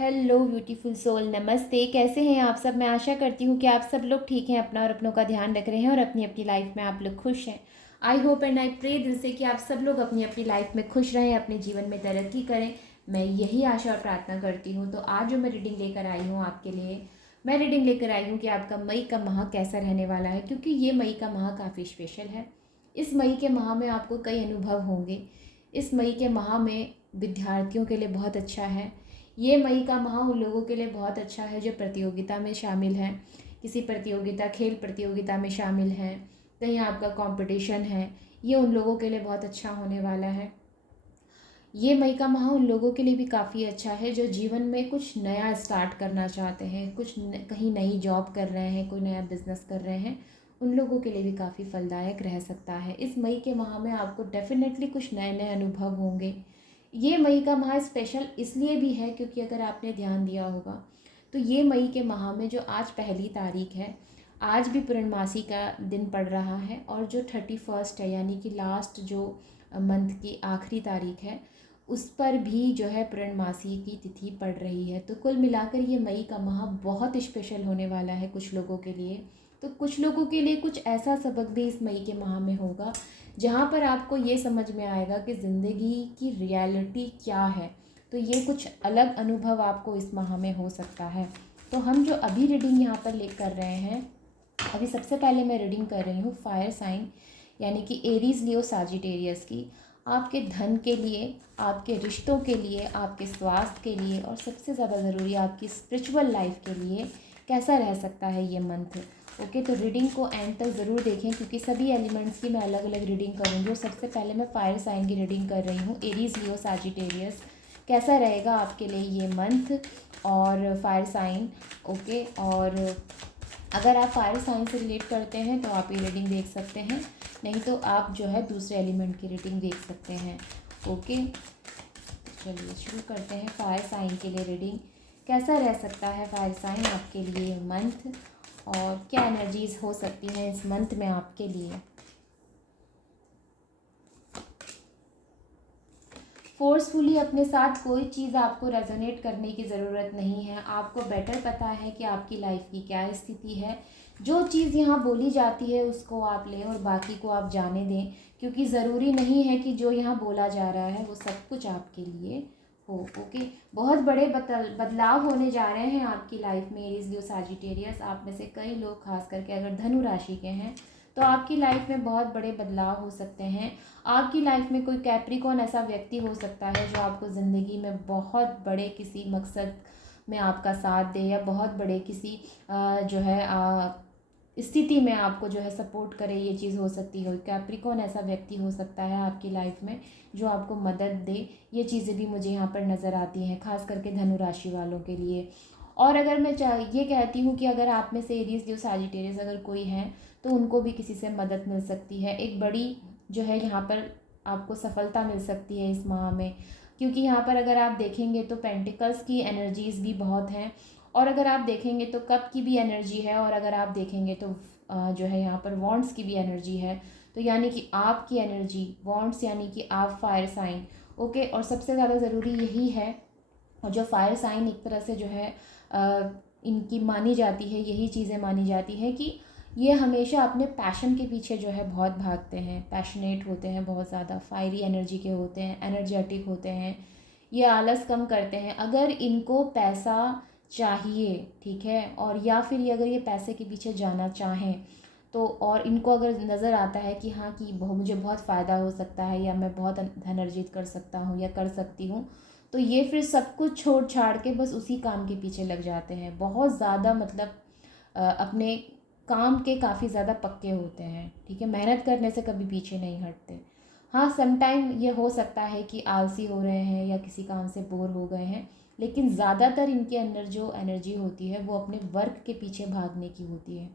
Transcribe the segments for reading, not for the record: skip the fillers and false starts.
Hello beautiful soul, नमस्ते। कैसे हैं आप सब? मैं आशा करती हूँ कि आप सब लोग ठीक हैं, अपना और अपनों का ध्यान रख रहे हैं और अपनी अपनी लाइफ में आप लोग खुश हैं। I hope and I pray दिल से कि आप सब लोग अपनी अपनी लाइफ में खुश रहें, अपने जीवन में तरक्की करें। मैं यही आशा और प्रार्थना करती हूँ। तो आज जो मैं रीडिंग लेकर आई हूँ आपके लिए, मैं रीडिंग लेकर आई हूँ कि आपका मई का माह कैसा रहने वाला है, क्योंकि ये मई का माह काफ़ी स्पेशल है। इस मई के माह में आपको कई अनुभव होंगे। इस मई के माह में विद्यार्थियों के लिए बहुत अच्छा है। ये मई का माह उन लोगों के लिए बहुत अच्छा है जो प्रतियोगिता में शामिल हैं, किसी प्रतियोगिता, खेल प्रतियोगिता में शामिल हैं, कहीं आपका कंपटीशन है। ये उन लोगों के लिए बहुत अच्छा होने वाला है। ये मई का माह उन लोगों के लिए भी काफ़ी अच्छा है जो जीवन में कुछ नया स्टार्ट करना चाहते हैं, कहीं नई जॉब कर रहे हैं, कोई नया बिजनेस कर रहे हैं। उन लोगों के लिए भी काफ़ी फलदायक रह सकता है। इस मई के माह में आपको डेफिनेटली कुछ नए नए अनुभव होंगे। ये मई का माह स्पेशल इसलिए भी है क्योंकि अगर आपने ध्यान दिया होगा तो ये मई के माह में जो आज 1 तारीख है, आज भी पूर्णमासी का दिन पड़ रहा है, और जो 31 है यानी कि लास्ट जो मंथ की आखिरी तारीख है, उस पर भी जो है पूर्णमासी की तिथि पड़ रही है। तो कुल मिलाकर ये मई का माह बहुत स्पेशल होने वाला है कुछ लोगों के लिए। तो कुछ लोगों के लिए कुछ ऐसा सबक भी इस मई के माह में होगा जहाँ पर आपको ये समझ में आएगा कि ज़िंदगी की रियलिटी क्या है। तो ये कुछ अलग अनुभव आपको इस माह में हो सकता है। तो हम जो अभी रीडिंग यहाँ पर ले कर रहे हैं, अभी सबसे पहले मैं रीडिंग कर रही हूँ फायर साइन यानी कि एरीज लियो साजिटेरियस की। आपके धन के लिए, आपके रिश्तों के लिए, आपके स्वास्थ्य के लिए, और सबसे ज़्यादा ज़रूरी आपकी स्पिरिचुअल लाइफ के लिए कैसा रह सकता है ये मंथ। ओके, तो रीडिंग को एंड तक ज़रूर देखें क्योंकि सभी एलिमेंट्स की मैं अलग अलग रीडिंग करूँगी। और सबसे पहले मैं फायर साइन की रीडिंग कर रही हूँ, एरीज लियो साजिटेरियस। कैसा रहेगा आपके लिए ये मंथ और फायर साइन। ओके, और अगर आप फायर साइन से रिलेट करते हैं तो आप ये रीडिंग देख सकते हैं, नहीं तो आप जो है दूसरे एलिमेंट की रीडिंग देख सकते हैं। ओके, चलिए शुरू करते हैं फायर साइन के लिए रीडिंग। कैसा रह सकता है फायर साइन आपके लिए मंथ, और क्या एनर्जीज हो सकती हैं इस मंथ में आपके लिए। फोर्सफुली अपने साथ कोई चीज़ आपको रेजोनेट करने की ज़रूरत नहीं है। आपको बेटर पता है कि आपकी लाइफ की क्या स्थिति है। जो चीज़ यहाँ बोली जाती है उसको आप लें और बाकी को आप जाने दें, क्योंकि ज़रूरी नहीं है कि जो यहाँ बोला जा रहा है वो सब कुछ आपके लिए हो। ओके, बहुत बड़े बदलाव होने जा रहे हैं आपकी लाइफ में एरीज लियो साजिटेरियस। आप में से कई लोग, खास करके अगर धनु राशि के हैं, तो आपकी लाइफ में बहुत बड़े बदलाव हो सकते हैं। आपकी लाइफ में कोई कैप्रिकॉन ऐसा व्यक्ति हो सकता है जो आपको ज़िंदगी में बहुत बड़े किसी मकसद में आपका साथ दे, या बहुत बड़े किसी जो है स्थिति में आपको जो है सपोर्ट करे। ये चीज़ हो सकती है, कैप्रिकॉन ऐसा व्यक्ति हो सकता है आपकी लाइफ में जो आपको मदद दे। ये चीज़ें भी मुझे यहाँ पर नज़र आती हैं, खास करके धनु राशि वालों के लिए। और अगर मैं ये कहती हूँ कि अगर आप में से एरीज जो सैजिटेरियस अगर कोई है तो उनको भी किसी से मदद मिल सकती है। एक बड़ी जो है यहाँ पर आपको सफलता मिल सकती है इस माह में, क्योंकि यहाँ पर अगर आप देखेंगे तो पेंटिकल्स की एनर्जीज भी बहुत हैं, और अगर आप देखेंगे तो कप की भी एनर्जी है, और अगर आप देखेंगे तो जो है यहाँ पर वॉन्ड्स की भी एनर्जी है। तो यानी कि आपकी एनर्जी वॉन्ड्स यानी कि आप फायर साइन। ओके, और सबसे ज़्यादा ज़रूरी यही है, और जो फायर साइन एक तरह से जो है इनकी मानी जाती है, यही चीज़ें मानी जाती हैं कि ये हमेशा अपने पैशन के पीछे जो है बहुत भागते हैं, पैशनेट होते हैं, बहुत ज़्यादा फायरी एनर्जी के होते हैं, एनर्जेटिक होते हैं। ये आलस कम करते हैं। अगर इनको पैसा चाहिए, ठीक है, और या फिर ये अगर ये पैसे के पीछे जाना चाहें तो, और इनको अगर नज़र आता है कि हाँ कि मुझे बहुत फ़ायदा हो सकता है, या मैं बहुत धन अर्जित कर सकता हूँ या कर सकती हूँ, तो ये फिर सब कुछ छोड़ छाड़ के बस उसी काम के पीछे लग जाते हैं। बहुत ज़्यादा मतलब अपने काम के काफ़ी ज़्यादा पक्के होते हैं, ठीक है, मेहनत करने से कभी पीछे नहीं हटते। हाँ, सम टाइम ये हो सकता है कि आलसी हो रहे हैं या किसी काम से बोर हो गए हैं, लेकिन ज़्यादातर इनके अंदर जो एनर्जी होती है वो अपने वर्क के पीछे भागने की होती है,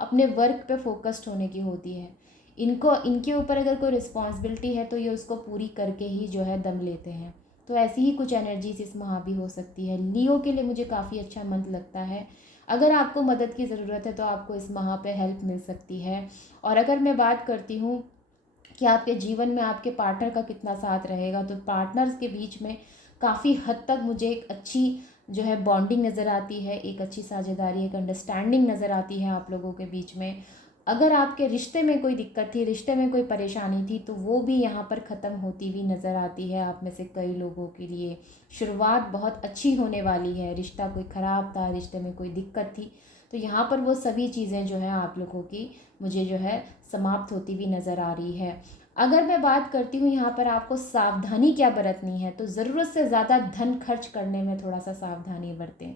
अपने वर्क पे फोकस्ड होने की होती है। इनको, इनके ऊपर अगर कोई रिस्पॉन्सिबिलिटी है तो ये उसको पूरी करके ही जो है दम लेते हैं। तो ऐसी ही कुछ एनर्जीज इस माह भी हो सकती है। लियो के लिए मुझे काफ़ी अच्छा मंथ लगता है। अगर आपको मदद की ज़रूरत है तो आपको इस माह पे हेल्प मिल सकती है। और अगर मैं बात करती हूँ कि आपके जीवन में आपके पार्टनर का कितना साथ रहेगा, तो पार्टनर्स के बीच में काफ़ी हद तक मुझे एक अच्छी जो है बॉन्डिंग नज़र आती है, एक अच्छी साझेदारी, एक अंडरस्टैंडिंग नज़र आती है आप लोगों के बीच में। अगर आपके रिश्ते में कोई दिक्कत थी, रिश्ते में कोई परेशानी थी, तो वो भी यहाँ पर ख़त्म होती हुई नज़र आती है आप में से कई लोगों के लिए। शुरुआत बहुत अच्छी होने वाली है। रिश्ता कोई ख़राब था, रिश्ते में कोई दिक्कत थी, तो यहाँ पर वो सभी चीज़ें जो है आप लोगों की मुझे जो है समाप्त होती हुई नज़र आ रही है। अगर मैं बात करती हूँ यहाँ पर आपको सावधानी क्या बरतनी है, तो ज़रूरत से ज़्यादा धन खर्च करने में थोड़ा सा सावधानी बरतें।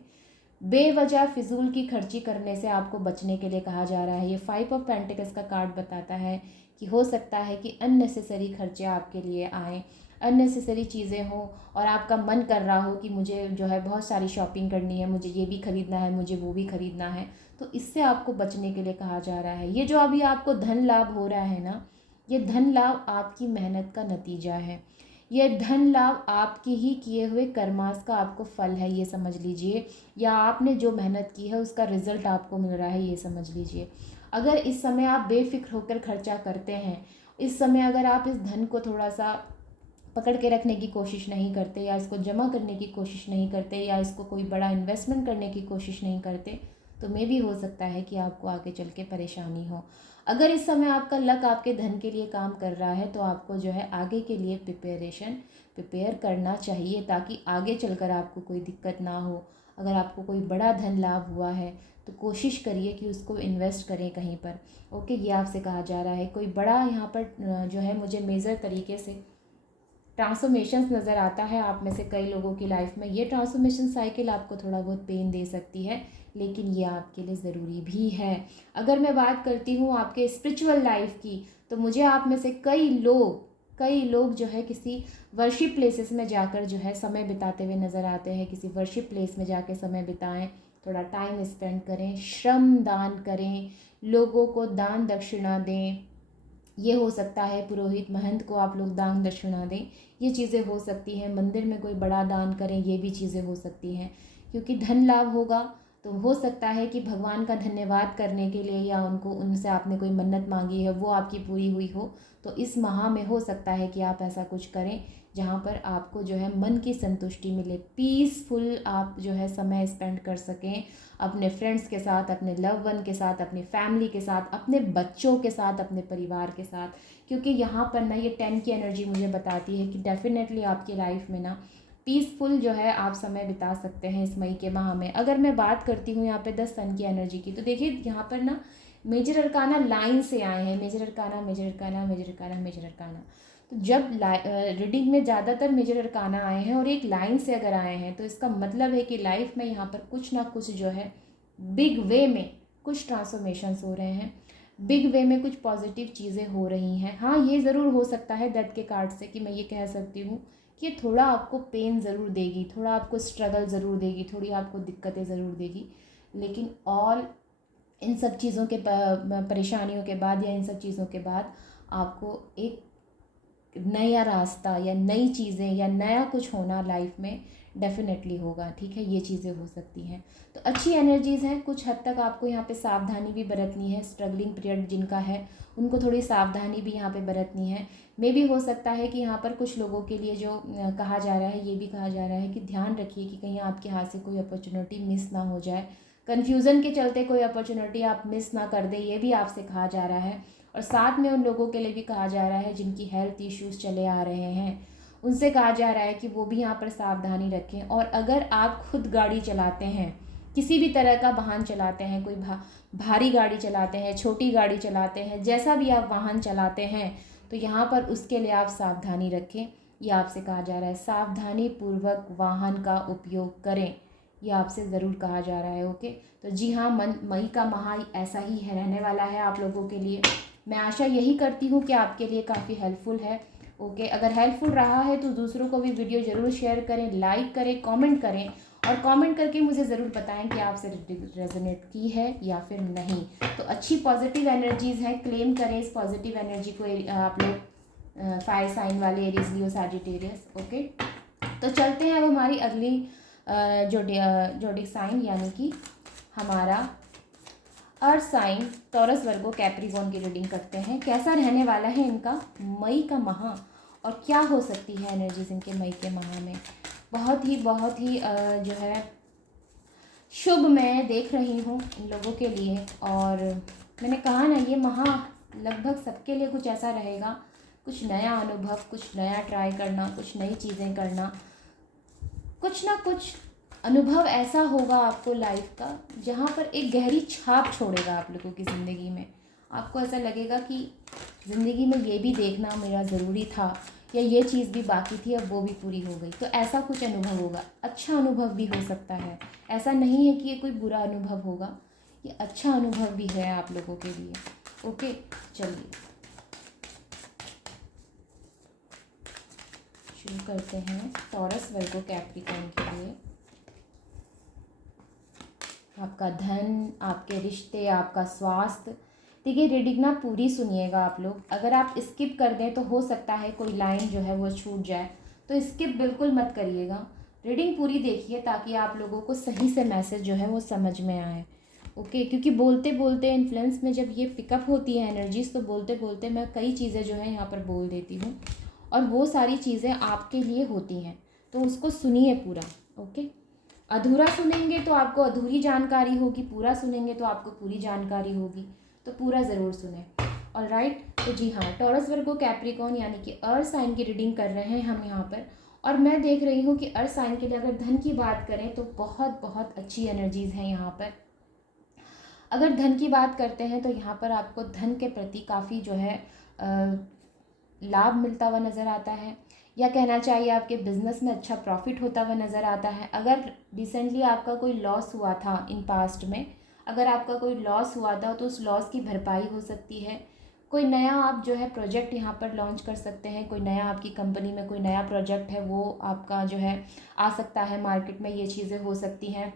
बेवजह फिजूल की खर्ची करने से आपको बचने के लिए कहा जा रहा है। ये 5 ऑफ पेंटिकल्स का कार्ड बताता है कि हो सकता है कि अननेसेसरी खर्चे आपके लिए आएँ, अननेसेसरी चीज़ें हों और आपका मन कर रहा हो कि मुझे जो है बहुत सारी शॉपिंग करनी है, मुझे ये भी ख़रीदना है, मुझे वो भी ख़रीदना है, तो इससे आपको बचने के लिए कहा जा रहा है। ये जो अभी आपको धन लाभ हो रहा है ना, ये धन लाभ आपकी मेहनत का नतीजा है। ये धन लाभ आपके ही किए हुए कर्मास का आपको फल है, ये समझ लीजिए, या आपने जो मेहनत की है उसका रिजल्ट आपको मिल रहा है, ये समझ लीजिए। अगर इस समय आप बेफिक्र होकर खर्चा करते हैं, इस समय अगर आप इस धन को थोड़ा सा पकड़ के रखने की कोशिश नहीं करते, या इसको जमा करने की कोशिश नहीं करते, या इसको कोई बड़ा इन्वेस्टमेंट करने की कोशिश नहीं करते, तो मे भी हो सकता है कि आपको आगे चल के परेशानी हो। अगर इस समय आपका लक आपके धन के लिए काम कर रहा है, तो आपको जो है आगे के लिए प्रिपेयर करना चाहिए, ताकि आगे चलकर आपको कोई दिक्कत ना हो। अगर आपको कोई बड़ा धन लाभ हुआ है तो कोशिश करिए कि उसको इन्वेस्ट करें कहीं पर। ओके, ये आपसे कहा जा रहा है। कोई बड़ा यहाँ पर जो है मुझे मेजर तरीके से ट्रांसफॉर्मेशंस नज़र आता है आप में से कई लोगों की लाइफ में। ये ट्रांसफॉर्मेशन साइकिल आपको थोड़ा बहुत पेन दे सकती है, लेकिन ये आपके लिए ज़रूरी भी है। अगर मैं बात करती हूँ आपके स्पिरिचुअल लाइफ की, तो मुझे आप में से कई लोग जो है किसी वर्शिप प्लेसेस में जाकर जो है समय बिताते हुए नज़र आते हैं। किसी वर्शिप प्लेस में जाकर समय बिताएं, थोड़ा टाइम स्पेंड करें, श्रम दान करें, लोगों को दान दक्षिणा दें। ये हो सकता है पुरोहित महंत को आप लोग दान दक्षिणा दें, ये चीज़ें हो सकती हैं। मंदिर में कोई बड़ा दान करें, ये भी चीज़ें हो सकती हैं। क्योंकि धन लाभ होगा तो हो सकता है कि भगवान का धन्यवाद करने के लिए, या उनसे आपने कोई मन्नत मांगी है वो आपकी पूरी हुई हो, तो इस माह में हो सकता है कि आप ऐसा कुछ करें जहाँ पर आपको जो है मन की संतुष्टि मिले, पीसफुल आप जो है समय स्पेंड कर सकें अपने फ्रेंड्स के साथ, अपने लव वन के साथ, अपनी फैमिली के साथ, अपने बच्चों के साथ, अपने परिवार के साथ। क्योंकि यहाँ पर ना ये 10 की एनर्जी मुझे बताती है कि डेफिनेटली आपकी लाइफ में ना पीसफुल जो है आप समय बिता सकते हैं इस मई के माह में। अगर मैं बात करती हूँ यहाँ पे 10 सन की एनर्जी की, तो देखिए यहाँ पर ना मेजर अरकाना लाइन से आए हैं, major arcana, major arcana, major arcana, major arcana. तो जब रीडिंग में ज़्यादातर मेजर अरकाना आए हैं और एक लाइन से अगर आए हैं, तो इसका मतलब है कि लाइफ में यहाँ पर कुछ ना कुछ जो है बिग वे में कुछ ट्रांसफॉर्मेशंस हो रहे हैं, बिग वे में कुछ पॉजिटिव चीज़ें हो रही हैं। हाँ, ये ज़रूर हो सकता है डेथ के कार्ड से कि मैं ये कह सकती हूँ कि थोड़ा आपको पेन ज़रूर देगी, थोड़ा आपको स्ट्रगल ज़रूर देगी, थोड़ी आपको दिक्कतें ज़रूर देगी, लेकिन ऑल इन सब चीज़ों के परेशानियों के बाद, या इन सब चीज़ों के बाद आपको एक नया रास्ता या नई चीज़ें या नया कुछ होना लाइफ में डेफिनेटली होगा। ठीक है, ये चीज़ें हो सकती हैं। तो अच्छी एनर्जीज़ हैं। कुछ हद तक आपको यहाँ पे सावधानी भी बरतनी है। स्ट्रगलिंग पीरियड जिनका है उनको थोड़ी सावधानी भी यहाँ पे बरतनी है। मे भी हो सकता है कि यहाँ पर कुछ लोगों के लिए जो कहा जा रहा है, ये भी कहा जा रहा है कि ध्यान रखिए कि कहीं आपके हाथ से कोई अपॉर्चुनिटी मिस ना हो जाए। कन्फ्यूज़न के चलते कोई अपॉर्चुनिटी आप मिस ना कर दें, ये भी आपसे कहा जा रहा है। और साथ में उन लोगों के लिए भी कहा जा रहा है जिनकी हेल्थ इश्यूज़ चले आ रहे हैं, उनसे कहा जा रहा है कि वो भी यहाँ पर सावधानी रखें। और अगर आप खुद गाड़ी चलाते हैं, किसी भी तरह का वाहन चलाते हैं, कोई भारी गाड़ी चलाते हैं, छोटी गाड़ी चलाते हैं, जैसा भी आप वाहन चलाते हैं, तो यहाँ पर उसके लिए आप सावधानी रखें। ये आपसे कहा जा रहा है, सावधानी पूर्वक वाहन का उपयोग करें, ये आपसे ज़रूर कहा जा रहा है। ओके, तो जी हाँ, मई का माह ऐसा ही है, रहने वाला है आप लोगों के लिए। मैं आशा यही करती हूँ कि आपके लिए काफ़ी हेल्पफुल है। ओके, अगर हेल्पफुल रहा है तो दूसरों को भी वीडियो ज़रूर शेयर करें, लाइक करें, कमेंट करें, और कमेंट करके मुझे ज़रूर बताएं कि आपसे रेजोनेट की है या फिर नहीं। तो अच्छी पॉजिटिव एनर्जीज़ हैं, क्लेम करें इस पॉजिटिव एनर्जी को आप लोग फायर साइन वाले, एरीज, लियो, सैजिटेरियस। ओके, तो चलते हैं अब हमारी अगली जोडिक साइन, यानी कि हमारा अर्थ साइन टॉरस, वर्गो, कैप्रिकॉर्न की रीडिंग करते हैं। कैसा रहने वाला है इनका मई का माह, और क्या हो सकती है एनर्जीज इनके मई के माह में। बहुत ही जो है शुभ मैं देख रही हूँ इन लोगों के लिए। और मैंने कहा ना, ये लगभग सबके लिए कुछ ऐसा रहेगा, कुछ नया अनुभव, कुछ नया ट्राई करना, कुछ नई चीज़ें करना, कुछ ना कुछ अनुभव ऐसा होगा आपको लाइफ का जहाँ पर एक गहरी छाप छोड़ेगा आप लोगों की ज़िंदगी में। आपको ऐसा लगेगा कि ज़िंदगी में ये भी देखना मेरा ज़रूरी था, या ये चीज़ भी बाकी थी, अब वो भी पूरी हो गई। तो ऐसा कुछ अनुभव होगा, अच्छा अनुभव भी हो सकता है। ऐसा नहीं है कि ये कोई बुरा अनुभव होगा, ये अच्छा अनुभव भी है आप लोगों के लिए। ओके, चलिए शुरू करते हैं टॉरस वर्गो कैप्रिकॉर्न के लिए। आपका धन, आपके रिश्ते, आपका स्वास्थ्य। देखिए, रीडिंग ना पूरी सुनिएगा आप लोग। अगर आप स्किप कर दें तो हो सकता है कोई लाइन जो है वो छूट जाए, तो स्किप बिल्कुल मत करिएगा। रीडिंग पूरी देखिए ताकि आप लोगों को सही से मैसेज जो है वो समझ में आए। ओके, क्योंकि बोलते बोलते इन्फ्लुएंस में जब ये पिकअप होती है एनर्जीज, तो बोलते बोलते मैं कई चीज़ें जो है यहाँ पर बोल देती हूँ, और वो सारी चीज़ें आपके लिए होती हैं, तो उसको सुनिए पूरा। ओके, अधूरा सुनेंगे तो आपको अधूरी जानकारी होगी, पूरा सुनेंगे तो आपको पूरी जानकारी होगी, तो पूरा ज़रूर सुने। और राइट, तो जी हाँ, टॉरस वर्गो कैप्रिकॉर्न यानी कि अर्थ साइन की रीडिंग कर रहे हैं हम यहाँ पर। और मैं देख रही हूँ कि अर्थ साइन के लिए अगर धन की बात करें तो बहुत बहुत अच्छी एनर्जीज़ हैं यहाँ पर। अगर धन की बात करते हैं तो यहाँ पर आपको धन के प्रति काफ़ी जो है लाभ मिलता हुआ नज़र आता है, या कहना चाहिए आपके बिजनेस में अच्छा प्रॉफिट होता हुआ नज़र आता है। अगर रिसेंटली आपका कोई लॉस हुआ था इन पास्ट में, अगर आपका कोई लॉस हुआ था तो उस लॉस की भरपाई हो सकती है। कोई नया आप जो है प्रोजेक्ट यहाँ पर लॉन्च कर सकते हैं, कोई नया आपकी कंपनी में कोई नया प्रोजेक्ट है वो आपका जो है आ सकता है मार्केट में, ये चीज़ें हो सकती हैं।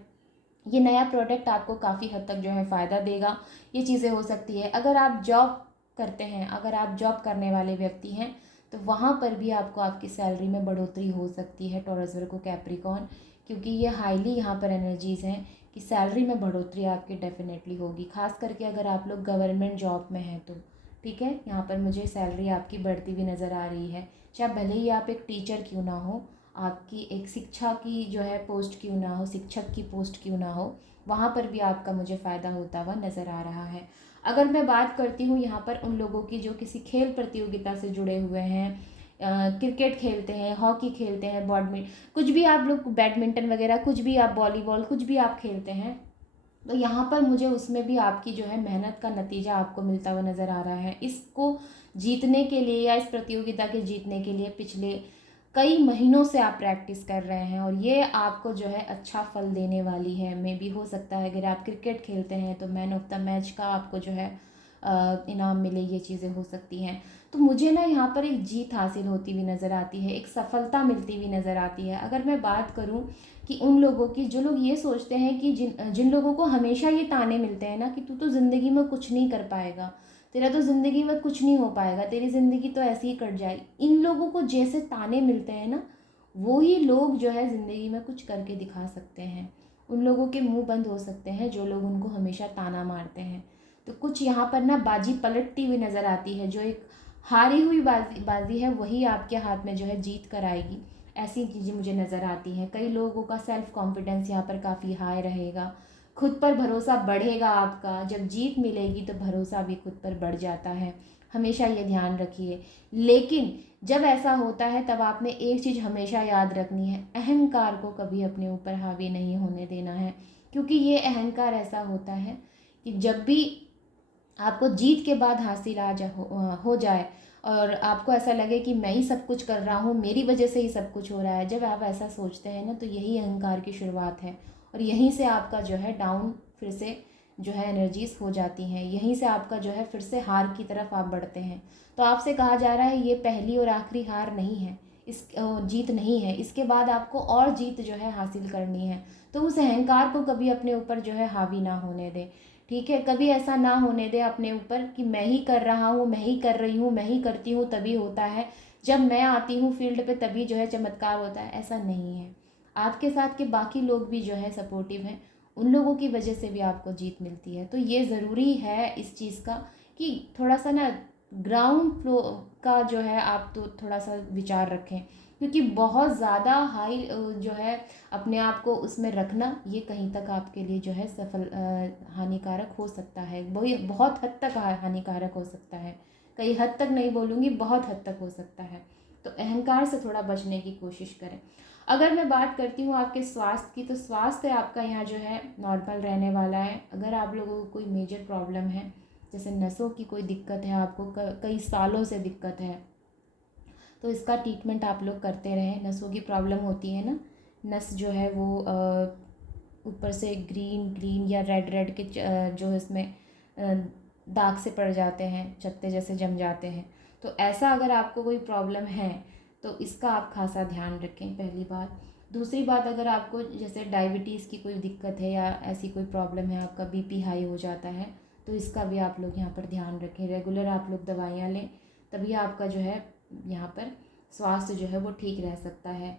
ये नया प्रोडक्ट आपको काफ़ी हद तक जो है फ़ायदा देगा, ये चीज़ें हो सकती है। अगर आप जॉब करते हैं, अगर आप जॉब करने वाले व्यक्ति हैं, तो वहाँ पर भी आपको आपकी सैलरी में बढ़ोतरी हो सकती है टॉरस वर्गो कैप्रिकॉर्न, क्योंकि ये हाईली यहाँ पर एनर्जीज़ हैं कि सैलरी में बढ़ोतरी आपकी डेफिनेटली होगी। खास करके अगर आप लोग गवर्नमेंट जॉब में हैं तो ठीक है, यहाँ पर मुझे सैलरी आपकी बढ़ती हुई नज़र आ रही है। चाहे भले ही आप एक टीचर क्यों ना हो, आपकी एक शिक्षा की जो है पोस्ट क्यों ना हो, शिक्षक की पोस्ट क्यों ना हो, वहाँ पर भी आपका मुझे फ़ायदा होता हुआ नज़र आ रहा है। अगर मैं बात करती हूँ यहाँ पर उन लोगों की जो किसी खेल प्रतियोगिता से जुड़े हुए हैं, क्रिकेट खेलते हैं, हॉकी खेलते हैं, कुछ भी आप लोग, बैडमिंटन वगैरह कुछ भी आप, वॉलीबॉल कुछ भी आप खेलते हैं, तो यहाँ पर मुझे उसमें भी आपकी जो है मेहनत का नतीजा आपको मिलता हुआ नज़र आ रहा है। इसको जीतने के लिए या इस प्रतियोगिता के जीतने के लिए पिछले कई महीनों से आप प्रैक्टिस कर रहे हैं, और ये आपको जो है अच्छा फल देने वाली है। मे भी हो सकता है अगर आप क्रिकेट खेलते हैं तो मैन ऑफ द मैच का आपको जो है इनाम मिले, ये चीज़ें हो सकती हैं। तो मुझे ना यहाँ पर एक जीत हासिल होती हुई नज़र आती है, एक सफलता मिलती हुई नज़र आती है। अगर मैं बात करूँ कि उन लोगों की जो लोग ये सोचते हैं कि जिन जिन लोगों को हमेशा ये ताने मिलते हैं ना कि तू तो ज़िंदगी में कुछ नहीं कर पाएगा, तेरा तो ज़िंदगी में कुछ नहीं हो पाएगा, तेरी ज़िंदगी तो ऐसे ही कट जाएगी, इन लोगों को जैसे ताने मिलते हैं ना, वो ही लोग जो है ज़िंदगी में कुछ करके दिखा सकते हैं। उन लोगों के मुंह बंद हो सकते हैं जो लोग उनको हमेशा ताना मारते हैं। तो कुछ यहाँ पर ना बाजी पलटती हुई नज़र आती है, जो एक हारी हुई बाजी है वही आपके हाथ में जो है जीत कर आएगी, ऐसी चीज़ें मुझे नज़र आती हैं। कई लोगों का सेल्फ कॉन्फिडेंस यहाँ पर काफ़ी हाई रहेगा, खुद पर भरोसा बढ़ेगा आपका। जब जीत मिलेगी तो भरोसा भी खुद पर बढ़ जाता है, हमेशा ये ध्यान रखिए। लेकिन जब ऐसा होता है तब आपने एक चीज़ हमेशा याद रखनी है, अहंकार को कभी अपने ऊपर हावी नहीं होने देना है। क्योंकि ये अहंकार ऐसा होता है कि जब भी आपको जीत के बाद हासिल हो जाए और आपको ऐसा लगे कि मैं ही सब कुछ कर रहा हूँ, मेरी वजह से ही सब कुछ हो रहा है, जब आप ऐसा सोचते हैं ना, तो यही अहंकार की शुरुआत है। और यहीं से आपका जो है डाउन फिर से जो है एनर्जीज हो जाती हैं, यहीं से आपका जो है फिर से हार की तरफ आप बढ़ते हैं। तो आपसे कहा जा रहा है ये पहली और आखिरी हार नहीं है, इस जीत नहीं है, इसके बाद आपको और जीत जो है हासिल करनी है। तो उस अहंकार को कभी अपने ऊपर जो है हावी ना होने दें, ठीक है। कभी ऐसा ना होने दे अपने ऊपर कि मैं ही कर रहा हूँ, मैं ही कर रही हूँ, मैं ही करती हूँ तभी होता है, जब मैं आती हूँ फील्ड पे तभी जो है चमत्कार होता है, ऐसा नहीं है। आपके साथ के बाकी लोग भी जो है सपोर्टिव हैं, उन लोगों की वजह से भी आपको जीत मिलती है। तो ये ज़रूरी है इस चीज़ का कि थोड़ा सा ना ग्राउंड फ्लो का जो है आप तो थोड़ा सा विचार रखें क्योंकि बहुत ज़्यादा हाई जो है अपने आप को उसमें रखना, ये कहीं तक आपके लिए जो है हानिकारक हो सकता है। वही बहुत हद तक हानिकारक हो सकता है, कई हद तक नहीं बोलूँगी, बहुत हद तक हो सकता है। तो अहंकार से थोड़ा बचने की कोशिश करें। अगर मैं बात करती हूँ आपके स्वास्थ्य की, तो स्वास्थ्य आपका यहाँ जो है नॉर्मल रहने वाला है। अगर आप लोगों को कोई मेजर प्रॉब्लम है, जैसे नसों की कोई दिक्कत है, आपको कई सालों से दिक्कत है, तो इसका ट्रीटमेंट आप लोग करते रहें। नसों की प्रॉब्लम होती है ना, नस जो है वो ऊपर से ग्रीन ग्रीन या रेड रेड के जो इसमें दाग से पड़ जाते हैं, चत्ते जैसे जम जाते हैं। तो ऐसा अगर आपको कोई प्रॉब्लम है तो इसका आप खासा ध्यान रखें, पहली बात। दूसरी बात, अगर आपको जैसे डायबिटीज़ की कोई दिक्कत है या ऐसी कोई प्रॉब्लम है, आपका बीपी हाई हो जाता है, तो इसका भी आप लोग यहाँ पर ध्यान रखें। रेगुलर आप लोग दवाइयाँ लें, तभी आपका जो है यहाँ पर स्वास्थ्य जो है वो ठीक रह सकता है।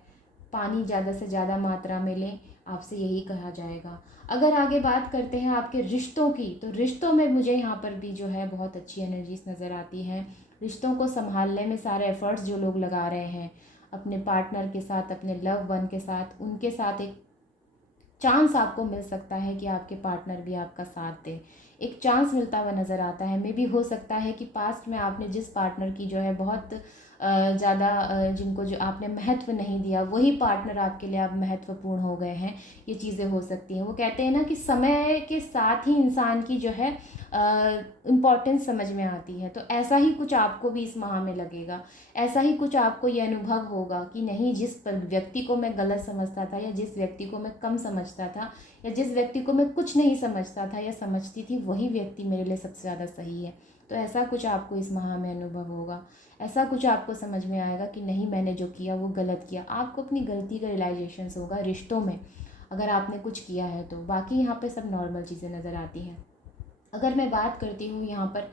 पानी ज़्यादा से ज़्यादा मात्रा में लें, आपसे यही कहा जाएगा। अगर आगे बात करते हैं आपके रिश्तों की, तो रिश्तों में मुझे यहाँ पर भी जो है बहुत अच्छी एनर्जीज नज़र आती हैं। रिश्तों को संभालने में सारे एफर्ट्स जो लोग लगा रहे हैं अपने पार्टनर के साथ, अपने लव वन के साथ, उनके साथ एक चांस आपको मिल सकता है कि आपके पार्टनर भी आपका साथ दे। एक चांस मिलता हुआ नज़र आता है। मे भी हो सकता है कि पास्ट में आपने जिस पार्टनर की जो है बहुत ज़्यादा जिनको जो आपने महत्व नहीं दिया, वही पार्टनर आपके लिए अब महत्वपूर्ण हो गए हैं। ये चीज़ें हो सकती हैं। वो कहते हैं ना कि समय के साथ ही इंसान की जो है इम्पोर्टेंस समझ में आती है। तो ऐसा ही कुछ आपको भी इस माह में लगेगा। ऐसा ही कुछ आपको ये अनुभव होगा कि नहीं, जिस व्यक्ति को मैं गलत समझता था, या जिस व्यक्ति को मैं कम समझता था, या जिस व्यक्ति को मैं कुछ नहीं समझता था या समझती थी, वही व्यक्ति मेरे लिए सबसे ज़्यादा सही है। तो ऐसा कुछ आपको इस माह में अनुभव होगा। ऐसा कुछ आपको समझ में आएगा कि नहीं, मैंने जो किया वो गलत किया। आपको अपनी गलती का रियलाइजेशन होगा रिश्तों में, अगर आपने कुछ किया है तो। बाकी यहाँ पे सब नॉर्मल चीज़ें नज़र आती हैं। अगर मैं बात करती हूँ यहाँ पर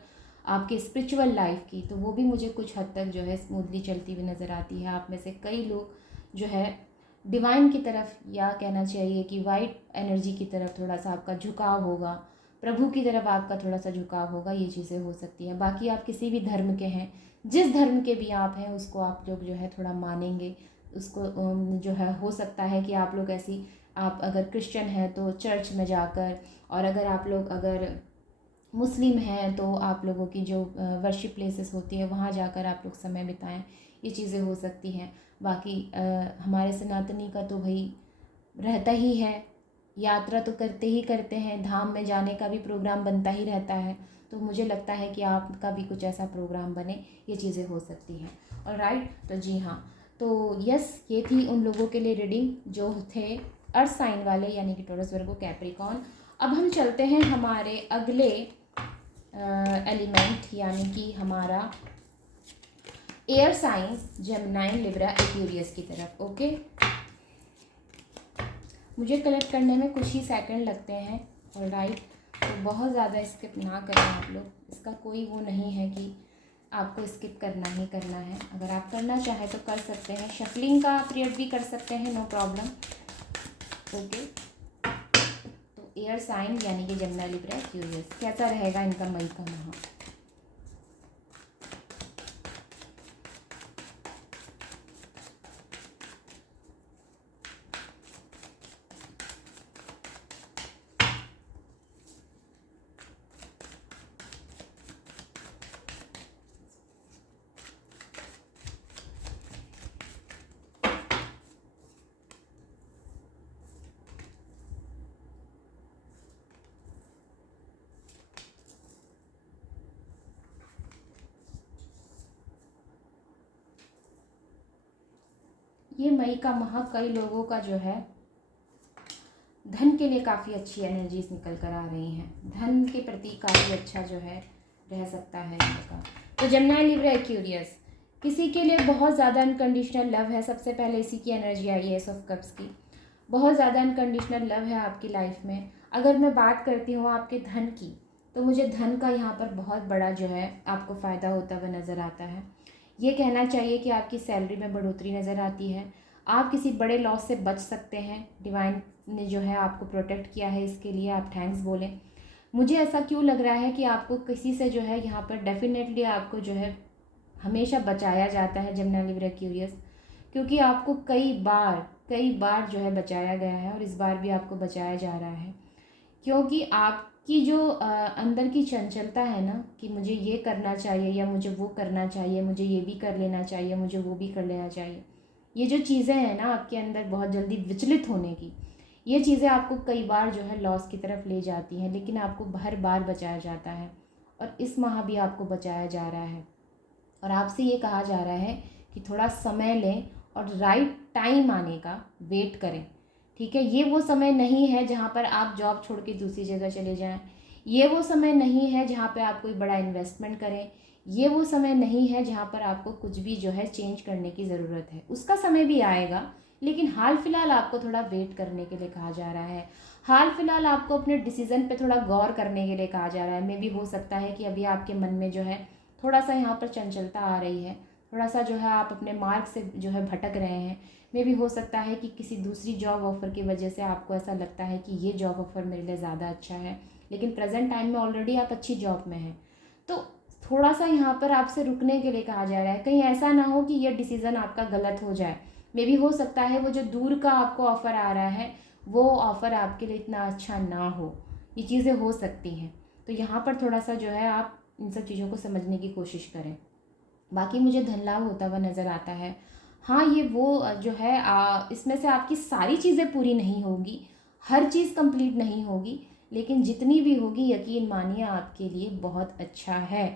आपके स्पिरिचुअल लाइफ की, तो वो भी मुझे कुछ हद तक जो है स्मूथली चलती हुई नज़र आती है। आप में से कई लोग जो है डिवाइन की तरफ, या कहना चाहिए कि वाइट एनर्जी की तरफ थोड़ा सा आपका झुकाव होगा, प्रभु की तरफ आपका थोड़ा सा झुकाव होगा। ये चीज़ें हो सकती हैं। बाकी आप किसी भी धर्म के हैं, जिस धर्म के भी आप हैं, उसको आप लोग जो है थोड़ा मानेंगे। उसको जो है हो सकता है कि आप लोग ऐसी, आप अगर क्रिश्चियन हैं तो चर्च में जाकर, और अगर आप लोग अगर मुस्लिम हैं तो आप लोगों की जो वर्शिप प्लेसेस होती है वहाँ जाकर आप लोग समय बिताएं। ये चीज़ें हो सकती हैं। बाकी हमारे सनातनी का तो भाई रहता ही है, यात्रा तो करते ही करते हैं, धाम में जाने का भी प्रोग्राम बनता ही रहता है। तो मुझे लगता है कि आपका भी कुछ ऐसा प्रोग्राम बने, ये चीज़ें हो सकती हैं। और राइट, तो जी हाँ, तो यस, ये थी उन लोगों के लिए रीडिंग जो थे अर्थ साइन वाले, यानी कि टॉरस, वर्गो, कैप्रिकॉर्न। अब हम चलते हैं हमारे अगले एलिमेंट, यानी कि हमारा air sign, Gemini, Libra, Aquarius की तरफ। ओके, मुझे कलेक्ट करने में कुछ ही सेकंड लगते हैं। और राइट, तो बहुत ज़्यादा स्किप ना करें आप लोग। इसका कोई वो नहीं है कि आपको स्किप करना ही करना है। अगर आप करना चाहें तो कर सकते हैं। शफलिंग का पीरियड भी कर सकते हैं, नो प्रॉब्लम। ओके, तो एयर साइन यानी कि जेमिनी, लिब्रा, एक्वेरियस, कैसा रहेगा इनका मई का माह। ये मई का माह कई लोगों का जो है धन के लिए काफ़ी अच्छी एनर्जीज निकल कर आ रही हैं। धन के प्रति काफ़ी अच्छा जो है रह सकता है इनका। तो जेमिनी, लिब्रा, एक्वेरियस, किसी के लिए बहुत ज़्यादा अनकंडीशनल लव है। सबसे पहले इसी की एनर्जी आई है, एस ऑफ कप्स की। बहुत ज़्यादा अनकंडीशनल लव है आपकी लाइफ में। अगर मैं बात करती हूँ आपके धन की, तो मुझे धन का यहाँ पर बहुत बड़ा जो है आपको फ़ायदा होता हुआ नज़र आता है। ये कहना चाहिए कि आपकी सैलरी में बढ़ोतरी नज़र आती है। आप किसी बड़े लॉस से बच सकते हैं। डिवाइन ने जो है आपको प्रोटेक्ट किया है, इसके लिए आप थैंक्स बोलें। मुझे ऐसा क्यों लग रहा है कि आपको किसी से जो है यहाँ पर डेफिनेटली आपको जो है हमेशा बचाया जाता है, जेमिनी, लिब्रा, एक्वेरियस। क्योंकि आपको कई बार जो है बचाया गया है और इस बार भी आपको बचाया जा रहा है। क्योंकि आपकी जो अंदर की चंचलता है ना कि मुझे ये करना चाहिए या मुझे वो करना चाहिए, मुझे ये भी कर लेना चाहिए, मुझे वो भी कर लेना चाहिए, ये जो चीज़ें हैं ना आपके अंदर बहुत जल्दी विचलित होने की, ये चीज़ें आपको कई बार जो है लॉस की तरफ ले जाती हैं, लेकिन आपको हर बार बचाया जाता है और इस माह भी आपको बचाया जा रहा है। और आपसे ये कहा जा रहा है कि थोड़ा समय लें और राइट टाइम आने का वेट करें। ठीक है, ये वो समय नहीं है जहाँ पर आप जॉब छोड़ के दूसरी जगह चले जाएं। ये वो समय नहीं है जहाँ पे आप कोई बड़ा इन्वेस्टमेंट करें। ये वो समय नहीं है जहाँ पर आपको कुछ भी जो है चेंज करने की ज़रूरत है। उसका समय भी आएगा, लेकिन हाल फिलहाल आपको थोड़ा वेट करने के लिए कहा जा रहा है। हाल फिलहाल आपको अपने डिसीज़न पे थोड़ा गौर करने के लिए कहा जा रहा है। मे भी हो सकता है कि अभी आपके मन में जो है थोड़ा सा यहाँ पर चंचलता आ रही है, थोड़ा सा जो है आप अपने मार्ग से जो है भटक रहे हैं। मे भी हो सकता है कि किसी दूसरी जॉब ऑफ़र की वजह से आपको ऐसा लगता है कि ये जॉब ऑफ़र मेरे लिए ज़्यादा अच्छा है, लेकिन प्रेजेंट टाइम में ऑलरेडी आप अच्छी जॉब में हैं। तो थोड़ा सा यहाँ पर आपसे रुकने के लिए कहा जा रहा है। कहीं ऐसा ना हो कि ये डिसीज़न आपका गलत हो जाए। मे भी हो सकता है वो जो दूर का आपको ऑफ़र आ रहा है वो ऑफ़र आपके लिए इतना अच्छा ना हो, ये चीज़ें हो सकती हैं। तो यहाँ पर थोड़ा सा जो है आप इन सब चीज़ों को समझने की कोशिश करें। बाकी मुझे धन लाभ होता हुआ नज़र आता है। हाँ, ये वो जो है इसमें से आपकी सारी चीज़ें पूरी नहीं होगी, हर चीज़ कंप्लीट नहीं होगी, लेकिन जितनी भी होगी यकीन मानिए आपके लिए बहुत अच्छा है।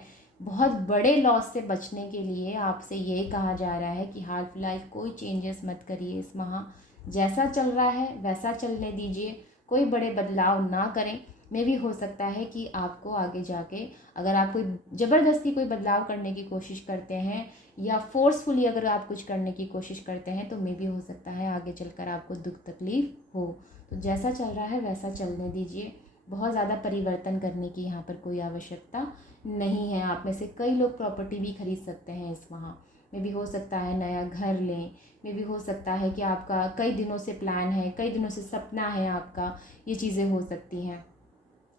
बहुत बड़े लॉस से बचने के लिए आपसे ये कहा जा रहा है कि हाल फिलहाल कोई चेंजेस मत करिए इस माह, जैसा चल रहा है वैसा चलने दीजिए, कोई बड़े बदलाव ना करें। में भी हो सकता है कि आपको आगे जाके अगर आप कोई ज़बरदस्ती कोई बदलाव करने की कोशिश करते हैं या फोर्सफुली अगर आप कुछ करने की कोशिश करते हैं तो मे भी हो सकता है आगे चलकर आपको दुख तकलीफ हो। तो जैसा चल रहा है वैसा चलने दीजिए, बहुत ज़्यादा परिवर्तन करने की यहाँ पर कोई आवश्यकता नहीं है। आप में से कई लोग प्रॉपर्टी भी खरीद सकते हैं इस माह। में भी हो सकता है नया घर लें, में भी हो सकता है कि आपका कई दिनों से प्लान है, कई दिनों से सपना है आपका, ये चीज़ें हो सकती हैं।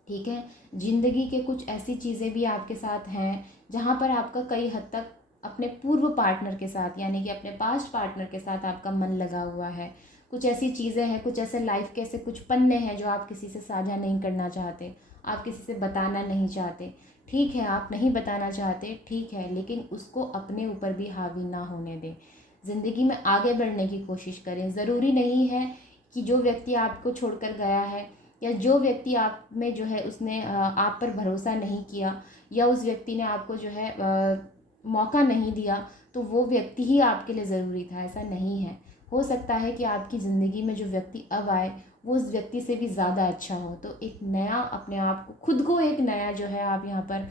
ठीक है, ज़िंदगी के कुछ ऐसी चीज़ें भी आपके साथ हैं जहाँ पर आपका कई हद तक अपने पूर्व पार्टनर के साथ यानी कि अपने पास्ट पार्टनर के साथ आपका मन लगा हुआ है। कुछ ऐसी चीज़ें हैं, कुछ ऐसे लाइफ के ऐसे कुछ पन्ने हैं जो आप किसी से साझा नहीं करना चाहते, आप किसी से बताना नहीं चाहते। ठीक है, आप नहीं बताना चाहते, ठीक है, लेकिन उसको अपने ऊपर भी हावी ना होने दें। ज़िंदगी में आगे बढ़ने की कोशिश करें। ज़रूरी नहीं है कि जो व्यक्ति आपको छोड़कर गया है या जो व्यक्ति आप में जो है उसने आप पर भरोसा नहीं किया या उस व्यक्ति ने आपको जो है मौका नहीं दिया तो वो व्यक्ति ही आपके लिए ज़रूरी था, ऐसा नहीं है। हो सकता है कि आपकी ज़िंदगी में जो व्यक्ति अब आए वो उस व्यक्ति से भी ज़्यादा अच्छा हो। तो एक नया अपने आप को खुद को एक नया जो है आप यहाँ पर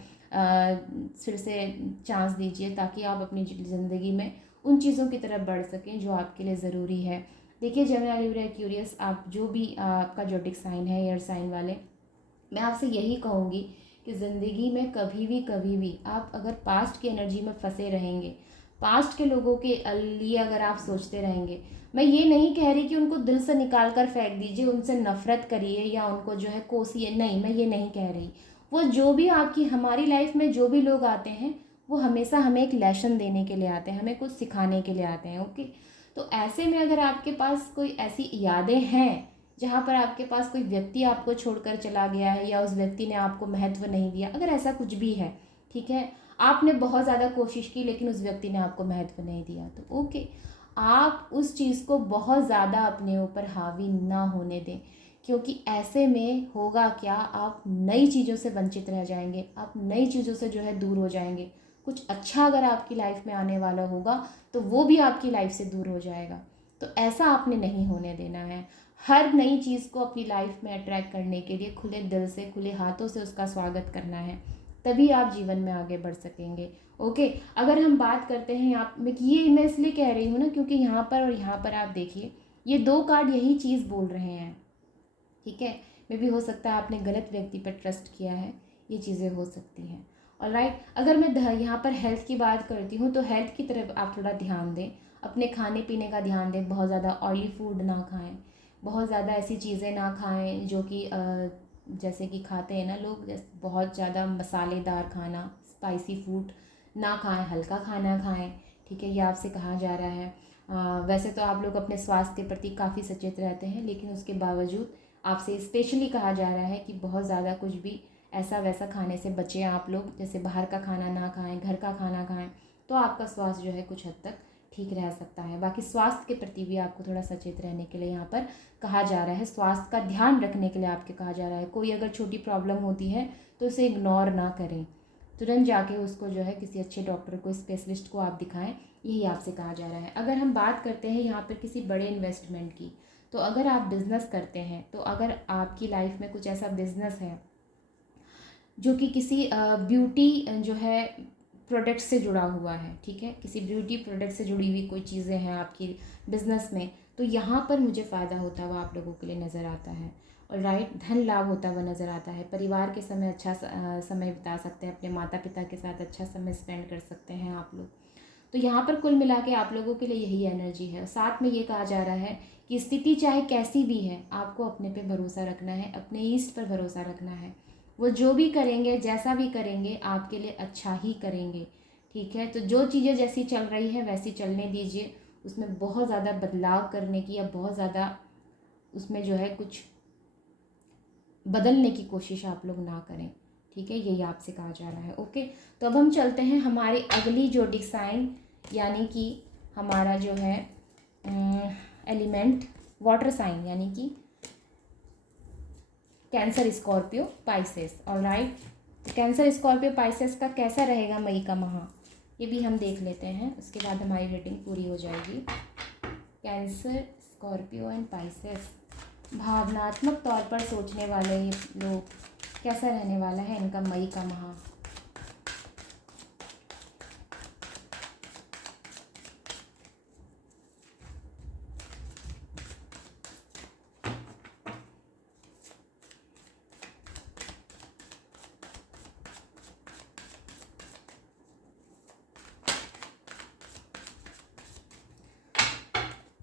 फिर से चांस दीजिए ताकि आप अपनी ज़िंदगी में उन चीज़ों की तरफ बढ़ सकें जो आपके लिए ज़रूरी है। देखिए जेमिनी, लिब्रा, एक्वेरियस, आप जो भी आपका जोडिक साइन है, एयर साइन वाले, मैं आपसे यही कहूँगी कि ज़िंदगी में कभी भी आप अगर पास्ट की एनर्जी में फंसे रहेंगे, पास्ट के लोगों के लिए अगर आप सोचते रहेंगे, मैं ये नहीं कह रही कि उनको दिल से निकाल कर फेंक दीजिए, उनसे नफ़रत करिए या उनको जो है कोसिए, नहीं, मैं ये नहीं कह रही। वो जो भी आपकी हमारी लाइफ में जो भी लोग आते हैं वो हमेशा हमें एक लेसन देने के लिए आते हैं, हमें कुछ सिखाने के लिए आते हैं। ओके, तो ऐसे में अगर आपके पास कोई ऐसी यादें हैं जहाँ पर आपके पास कोई व्यक्ति आपको छोड़कर चला गया है या उस व्यक्ति ने आपको महत्व नहीं दिया, अगर ऐसा कुछ भी है, ठीक है, आपने बहुत ज़्यादा कोशिश की लेकिन उस व्यक्ति ने आपको महत्व नहीं दिया, तो ओके, आप उस चीज़ को बहुत ज़्यादा अपने ऊपर हावी ना होने दें। क्योंकि ऐसे में होगा क्या, आप नई चीज़ों से वंचित रह जाएंगे, आप नई चीज़ों से जो है दूर हो जाएंगे। कुछ अच्छा अगर आपकी लाइफ में आने वाला होगा तो वो भी आपकी लाइफ से दूर हो जाएगा। तो ऐसा आपने नहीं होने देना है। हर नई चीज़ को अपनी लाइफ में अट्रैक्ट करने के लिए खुले दिल से, खुले हाथों से उसका स्वागत करना है, तभी आप जीवन में आगे बढ़ सकेंगे। ओके, अगर हम बात करते हैं यहाँ में, ये मैं इसलिए कह रही हूँ ना क्योंकि यहाँ पर और यहाँ पर आप देखिए ये दो कार्ड यही चीज़ बोल रहे हैं। ठीक है, मे भी हो सकता है आपने गलत व्यक्ति पर ट्रस्ट किया है, ये चीज़ें हो सकती हैं। और राइट, अगर मैं यहाँ पर हेल्थ की बात करती हूँ तो हेल्थ की तरफ आप थोड़ा ध्यान दें, अपने खाने पीने का ध्यान दें। बहुत ज़्यादा ऑयली फूड ना खाएं, बहुत ज़्यादा ऐसी चीज़ें ना खाएं जो कि जैसे कि खाते हैं ना लोग, जैसे बहुत ज़्यादा मसालेदार खाना, स्पाइसी फूड ना खाएं, हल्का खाना खाएं। ठीक है, ये आपसे कहा जा रहा है। वैसे तो आप लोग अपने स्वास्थ्य के प्रति काफ़ी सचेत रहते हैं, लेकिन उसके बावजूद आपसे स्पेशली कहा जा रहा है कि बहुत ज़्यादा कुछ भी ऐसा वैसा खाने से बचें आप लोग। जैसे बाहर का खाना ना खाएं, घर का खाना खाएं, तो आपका स्वास्थ्य जो है कुछ हद तक ठीक रह सकता है। बाकी स्वास्थ्य के प्रति भी आपको थोड़ा सचेत रहने के लिए यहाँ पर कहा जा रहा है, स्वास्थ्य का ध्यान रखने के लिए आपके कहा जा रहा है। कोई अगर छोटी प्रॉब्लम होती है तो उसे इग्नोर ना करें, तुरंत जाके उसको जो है किसी अच्छे डॉक्टर को, स्पेशलिस्ट को आप दिखाएं, यही आपसे कहा जा रहा है। अगर हम बात करते हैं यहाँ पर किसी बड़े इन्वेस्टमेंट की, तो अगर आप बिज़नेस करते हैं, तो अगर आपकी लाइफ में कुछ ऐसा बिज़नेस है जो कि किसी ब्यूटी जो है प्रोडक्ट से जुड़ा हुआ है, ठीक है, किसी ब्यूटी प्रोडक्ट से जुड़ी हुई कोई चीज़ें हैं आपकी बिज़नेस में, तो यहाँ पर मुझे फ़ायदा होता हुआ आप लोगों के लिए नज़र आता है। और राइट, धन लाभ होता हुआ नज़र आता है। परिवार के समय अच्छा समय बिता सकते हैं, अपने माता पिता के साथ अच्छा समय स्पेंड कर सकते हैं आप लोग। तो यहाँ पर कुल मिला के आप लोगों के लिए यही एनर्जी है। साथ में ये कहा जा रहा है कि स्थिति चाहे कैसी भी है, आपको अपने पे भरोसा रखना है, अपने ईस्ट पर भरोसा रखना है। वो जो भी करेंगे, जैसा भी करेंगे, आपके लिए अच्छा ही करेंगे, ठीक है। तो जो चीज़ें जैसी चल रही है वैसी चलने दीजिए, उसमें बहुत ज़्यादा बदलाव करने की या बहुत ज़्यादा उसमें जो है कुछ बदलने की कोशिश आप लोग ना करें, ठीक है। यही आपसे कहा जा रहा है। ओके, तो अब हम चलते हैं हमारी अगली जो डिसाइन, यानी कि हमारा जो है एलिमेंट वाटर साइन, यानी कि cancer, Scorpio, Pisces. Alright, cancer, Scorpio, Pisces का कैसा रहेगा मई का माह, ये भी हम देख लेते हैं, उसके बाद हमारी रीडिंग पूरी हो जाएगी। कैंसर, स्कॉर्पियो एंड पाइसेस, भावनात्मक तौर पर सोचने वाले ये लोग, कैसा रहने वाला है इनका मई का माह।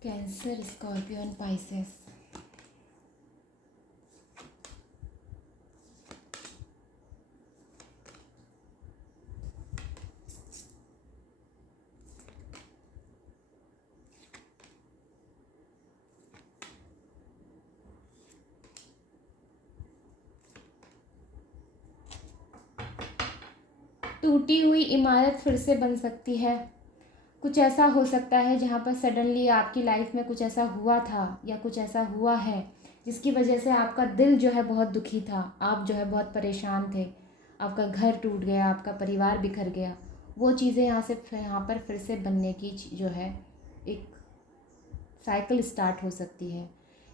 कैंसर, स्कॉर्पियो एंड पाइसेस, टूटी हुई इमारत फिर से बन सकती है। कुछ ऐसा हो सकता है जहाँ पर सडनली आपकी लाइफ में कुछ ऐसा हुआ था या कुछ ऐसा हुआ है जिसकी वजह से आपका दिल जो है बहुत दुखी था, आप जो है बहुत परेशान थे, आपका घर टूट गया, आपका परिवार बिखर गया। वो चीज़ें यहाँ पर फिर से बनने की जो है एक साइकिल स्टार्ट हो सकती है,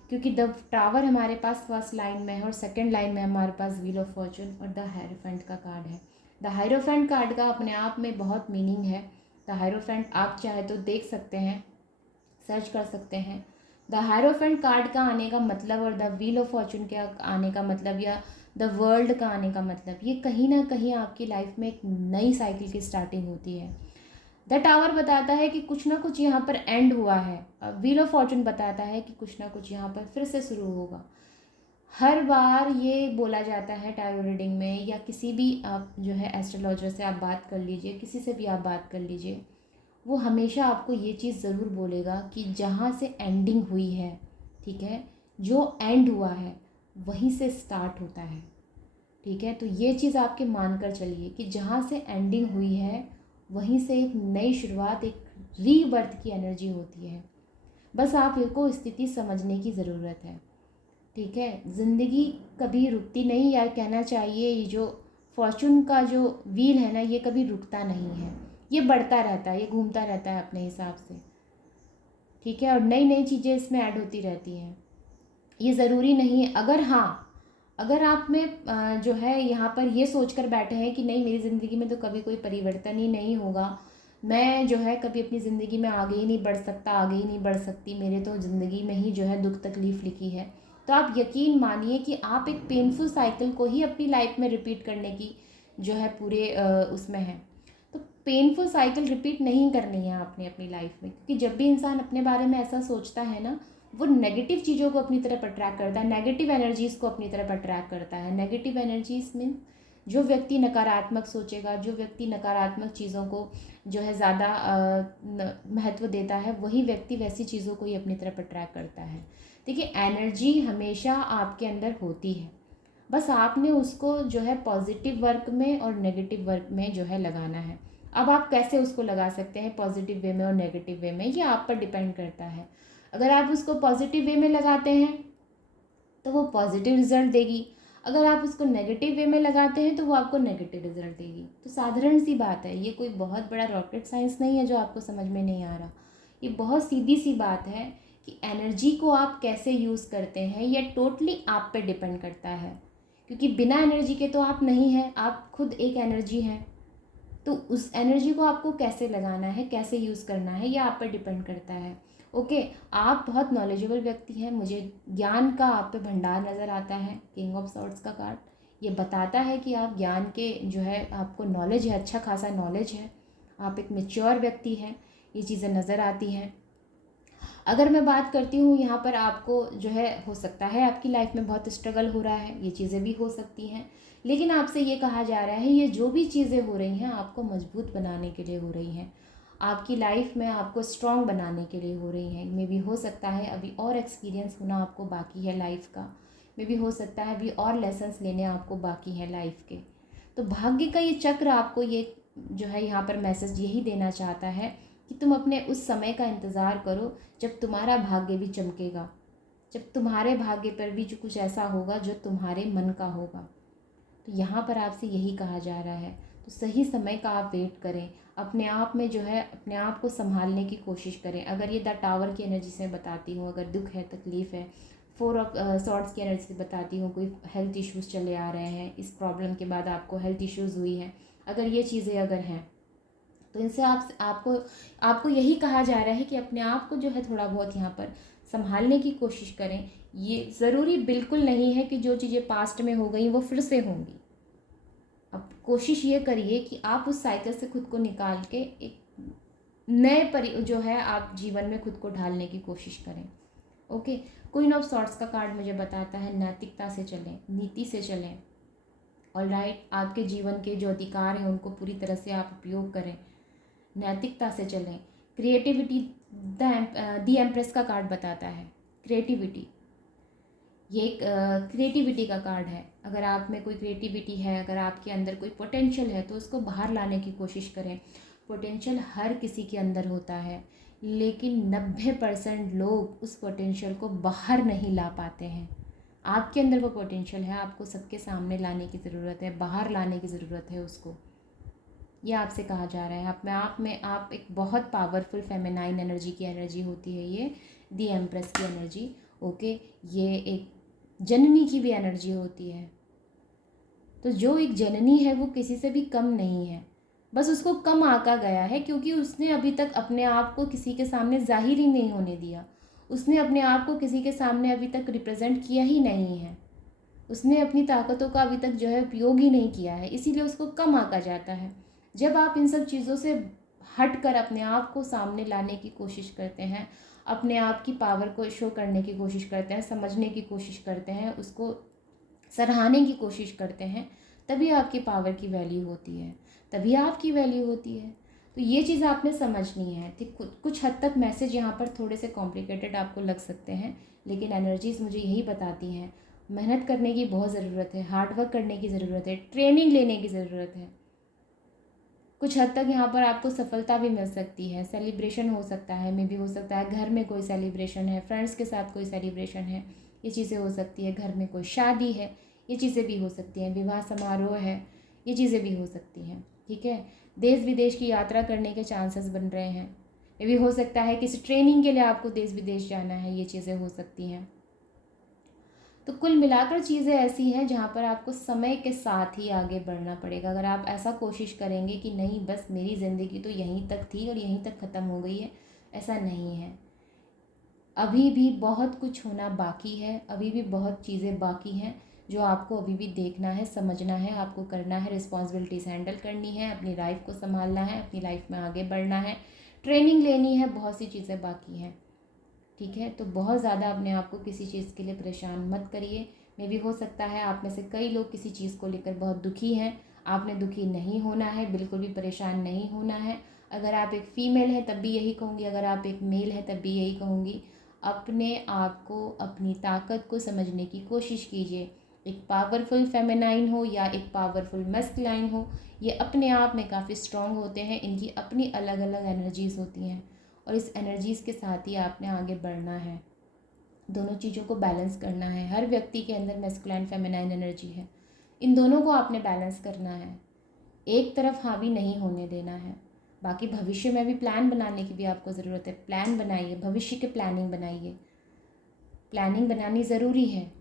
क्योंकि द टावर हमारे पास फर्स्ट लाइन में है और सेकंड लाइन में हमारे पास व्हील ऑफ फॉर्चून और द हायरोफेंट का कार्ड है। द हायरोफेंट कार्ड का अपने आप में बहुत मीनिंग है। द हायरोफेंट आप चाहे तो देख सकते हैं, सर्च कर सकते हैं। द हायरोफेंट कार्ड का आने का मतलब और द व्हील ऑफ फॉर्चून के आने का मतलब या द वर्ल्ड का आने का मतलब, ये कहीं ना कहीं आपकी लाइफ में एक नई साइकिल की स्टार्टिंग होती है। द टावर बताता है कि कुछ ना कुछ यहाँ पर एंड हुआ है। व्हील ऑफ फॉर्चून बताता है कि कुछ ना कुछ यहाँ पर फिर से शुरू होगा। हर बार ये बोला जाता है टैरो रीडिंग में, या किसी भी आप जो है एस्ट्रोलॉजर से आप बात कर लीजिए, किसी से भी आप बात कर लीजिए, वो हमेशा आपको ये चीज़ ज़रूर बोलेगा कि जहाँ से एंडिंग हुई है, ठीक है, जो एंड हुआ है वहीं से स्टार्ट होता है, ठीक है। तो ये चीज़ आपके मान कर चलिए कि जहाँ से एंडिंग हुई है वहीं से एक नई शुरुआत, एक रीबर्थ की एनर्जी होती है। बस आपको स्थिति समझने की ज़रूरत है, ठीक है। ज़िंदगी कभी रुकती नहीं, या कहना चाहिए ये जो फॉर्चून का जो व्हील है ना, ये कभी रुकता नहीं है, ये बढ़ता रहता है, ये घूमता रहता है अपने हिसाब से, ठीक है। और नई नई चीज़ें इसमें ऐड होती रहती हैं। ये ज़रूरी नहीं है, अगर आप में जो है यहाँ पर ये सोच कर बैठे हैं कि नहीं, मेरी ज़िंदगी में तो कभी कोई परिवर्तन ही नहीं होगा, मैं जो है कभी अपनी ज़िंदगी में आगे ही नहीं बढ़ सकता, आगे ही नहीं बढ़ सकती, मेरे तो ज़िंदगी में ही जो है दुख तकलीफ़ लिखी है, तो आप यकीन मानिए कि आप एक पेनफुल साइकिल को ही अपनी लाइफ में रिपीट करने की जो है पूरे उसमें है। तो पेनफुल साइकिल रिपीट नहीं करनी है आपने अपनी लाइफ में, क्योंकि जब भी इंसान अपने बारे में ऐसा सोचता है ना, वो नेगेटिव चीज़ों को अपनी तरफ अट्रैक्ट करता है, नेगेटिव एनर्जीज़ को अपनी तरफ अट्रैक्ट करता है। नेगेटिव एनर्जीज मीन जो व्यक्ति नकारात्मक सोचेगा, जो व्यक्ति नकारात्मक चीज़ों को जो है ज़्यादा महत्व देता है, वही व्यक्ति वैसी चीज़ों को ही अपनी तरफ अट्रैक्ट करता है। देखिए, एनर्जी हमेशा आपके अंदर होती है, बस आपने उसको जो है पॉजिटिव वर्क में और नेगेटिव वर्क में जो है लगाना है। अब आप कैसे उसको लगा सकते हैं पॉजिटिव वे में और नेगेटिव वे में, ये आप पर डिपेंड करता है। अगर आप उसको पॉजिटिव वे में लगाते हैं तो वो पॉजिटिव रिजल्ट देगी, अगर आप उसको नेगेटिव वे में लगाते हैं तो वो आपको नेगेटिव रिजल्ट देगी। तो साधारण सी बात है, ये कोई बहुत बड़ा रॉकेट साइंस नहीं है जो आपको समझ में नहीं आ रहा। ये बहुत सीधी सी बात है कि एनर्जी को आप कैसे यूज़ करते हैं ये टोटली आप पे डिपेंड करता है, क्योंकि बिना एनर्जी के तो आप नहीं हैं, आप खुद एक एनर्जी हैं। तो उस एनर्जी को आपको कैसे लगाना है, कैसे यूज़ करना है, ये आप पर डिपेंड करता है। ओके, आप बहुत नॉलेजेबल व्यक्ति हैं, मुझे ज्ञान का आप पे भंडार नज़र आता है। किंग ऑफ सॉर्ड्स का कार्ड ये बताता है कि आप ज्ञान के जो है आपको नॉलेज है, अच्छा खासा नॉलेज है, आप एक मैच्योर व्यक्ति हैं, ये चीज़ें नज़र आती हैं। अगर मैं बात करती हूँ यहाँ पर, आपको जो है हो सकता है आपकी लाइफ में बहुत स्ट्रगल हो रहा है, ये चीज़ें भी हो सकती हैं, लेकिन आपसे ये कहा जा रहा है ये जो भी चीज़ें हो रही हैं आपको मजबूत बनाने के लिए हो रही हैं, आपकी लाइफ में आपको स्ट्रॉन्ग बनाने के लिए हो रही हैं। मे भी हो सकता है अभी और एक्सपीरियंस होना आपको बाकी है लाइफ का, मे भी हो सकता है अभी और लेसन्स लेने आपको बाकी हैं लाइफ के। तो भाग्य का ये चक्र आपको ये जो है यहाँ पर मैसेज यही देना चाहता है कि तुम अपने उस समय का इंतज़ार करो जब तुम्हारा भाग्य भी चमकेगा, जब तुम्हारे भाग्य पर भी जो कुछ ऐसा होगा जो तुम्हारे मन का होगा। तो यहाँ पर आपसे यही कहा जा रहा है, तो सही समय का आप वेट करें, अपने आप में जो है अपने आप को संभालने की कोशिश करें। अगर ये द टावर की एनर्जी से बताती हूँ, अगर दुख है, तकलीफ़ है, फोर ऑफ सॉर्ड्स की एनर्जी से बताती हूँ, कोई हेल्थ इश्यूज़ चले आ रहे हैं, इस प्रॉब्लम के बाद आपको हेल्थ इश्यूज़ हुई है, अगर ये चीज़ें अगर हैं तो इनसे आपको यही कहा जा रहा है कि अपने आप को जो है थोड़ा बहुत यहाँ पर संभालने की कोशिश करें। ये ज़रूरी बिल्कुल नहीं है कि जो चीज़ें पास्ट में हो गई वो फिर से होंगी। अब कोशिश ये करिए कि आप उस साइकिल से खुद को निकाल के एक नए जो है आप जीवन में खुद को ढालने की कोशिश करें। ओके, क्वीन ऑफ सॉर्ड्स का कार्ड मुझे बताता है नैतिकता से चलें, नीति से चलें। ऑलराइट, आपके जीवन के जो अधिकार हैं उनको पूरी तरह से आप उपयोग करें, नैतिकता से चलें। क्रिएटिविटी, द एम्प्रेस का कार्ड बताता है क्रिएटिविटी, ये एक क्रिएटिविटी का कार्ड है। अगर आप में कोई क्रिएटिविटी है, अगर आपके अंदर कोई पोटेंशियल है तो उसको बाहर लाने की कोशिश करें। पोटेंशियल हर किसी के अंदर होता है, लेकिन 90% लोग उस पोटेंशियल को बाहर नहीं ला पाते हैं। आपके अंदर वो पोटेंशियल है, आपको सबके सामने लाने की ज़रूरत है, बाहर लाने की ज़रूरत है उसको। ये आपसे कहा जा रहा है, आप में आप एक बहुत पावरफुल फेमिनाइन एनर्जी की एनर्जी होती है ये दी एम्प्रेस की एनर्जी। ओके, ये एक जननी की भी एनर्जी होती है। तो जो एक जननी है वो किसी से भी कम नहीं है, बस उसको कम आंका गया है क्योंकि उसने अभी तक अपने आप को किसी के सामने जाहिर ही नहीं होने दिया, उसने अपने आप को किसी के सामने अभी तक रिप्रेजेंट किया ही नहीं है, उसने अपनी ताकतों का अभी तक जो है उपयोग ही नहीं किया है, इसीलिए उसको कम आंका जाता है। जब आप इन सब चीज़ों से हट कर अपने आप को सामने लाने की कोशिश करते हैं, अपने आप की पावर को शो करने की कोशिश करते हैं, समझने की कोशिश करते हैं, उसको सराहने की कोशिश करते हैं, तभी आपकी पावर की वैल्यू होती है, तभी आपकी वैल्यू होती है। तो ये चीज़ आपने समझनी है। ठीक, कुछ हद तक मैसेज यहाँ पर थोड़े से कॉम्प्लिकेटेड आपको लग सकते हैं, लेकिन एनर्जीज़ मुझे यही बताती हैं मेहनत करने की बहुत ज़रूरत है, हार्ड वर्क करने की ज़रूरत है, ट्रेनिंग लेने की ज़रूरत है। कुछ हद तक यहाँ पर आपको सफलता भी मिल सकती है, सेलिब्रेशन हो सकता है, मे भी हो सकता है घर में कोई सेलिब्रेशन है, फ्रेंड्स के साथ कोई सेलिब्रेशन है, ये चीज़ें हो सकती है, घर में कोई शादी है, ये चीज़ें भी हो सकती हैं, विवाह समारोह है, ये चीज़ें भी हो सकती हैं। ठीक है, देश विदेश की यात्रा करने के चांसेस बन रहे हैं, ये भी हो सकता है किसी ट्रेनिंग के लिए आपको देश विदेश जाना है, ये चीज़ें हो सकती हैं। तो कुल मिलाकर चीज़ें ऐसी हैं जहाँ पर आपको समय के साथ ही आगे बढ़ना पड़ेगा। अगर आप ऐसा कोशिश करेंगे कि नहीं बस मेरी ज़िंदगी तो यहीं तक थी और यहीं तक ख़त्म हो गई है, ऐसा नहीं है। अभी भी बहुत कुछ होना बाकी है, अभी भी बहुत चीज़ें बाकी हैं जो आपको अभी भी देखना है, समझना है, आपको करना है, रिस्पॉन्सिबिलिटीज़ हैंडल करनी है, अपनी लाइफ को संभालना है, अपनी लाइफ में आगे बढ़ना है, ट्रेनिंग लेनी है, बहुत सी चीज़ें बाकी हैं। ठीक है, तो बहुत ज़्यादा अपने आप को किसी चीज़ के लिए परेशान मत करिए। मे भी हो सकता है आप में से कई लोग किसी चीज़ को लेकर बहुत दुखी हैं। आपने दुखी नहीं होना है, बिल्कुल भी परेशान नहीं होना है। अगर आप एक फ़ीमेल हैं तब भी यही कहूँगी, अगर आप एक मेल हैं तब भी यही कहूँगी, अपने आप को, अपनी ताकत को समझने की कोशिश कीजिए। एक पावरफुल फेमिनाइन हो या एक पावरफुल मस्कुलाइन हो, ये अपने आप में काफ़ी स्ट्रॉन्ग होते हैं। इनकी अपनी अलग अलग एनर्जीज़ होती हैं और इस एनर्जीज़ के साथ ही आपने आगे बढ़ना है। दोनों चीज़ों को बैलेंस करना है। हर व्यक्ति के अंदर मैस्कुलाइन फेमिनाइन एनर्जी है, इन दोनों को आपने बैलेंस करना है, एक तरफ हावी नहीं होने देना है। बाकी भविष्य में भी प्लान बनाने की भी आपको ज़रूरत है। प्लान बनाइए, भविष्य के प्लानिंग बनाइए। प्लानिंग बनानी ज़रूरी है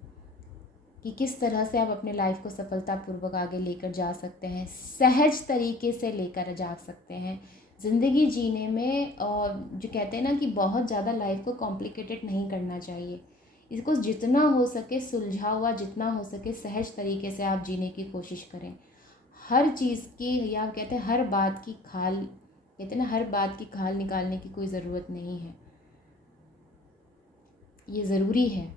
कि किस तरह से आप अपने लाइफ को सफलतापूर्वक आगे लेकर जा सकते हैं, सहज तरीके से लेकर जा सकते हैं। ज़िंदगी जीने में जो कहते हैं ना कि बहुत ज़्यादा लाइफ को कॉम्प्लिकेटेड नहीं करना चाहिए। इसको जितना हो सके सुलझा हुआ, जितना हो सके सहज तरीके से आप जीने की कोशिश करें। हर चीज़ की, या कहते हैं हर बात की खाल, कहते हैं ना हर बात की खाल निकालने की कोई ज़रूरत नहीं है। ये ज़रूरी है,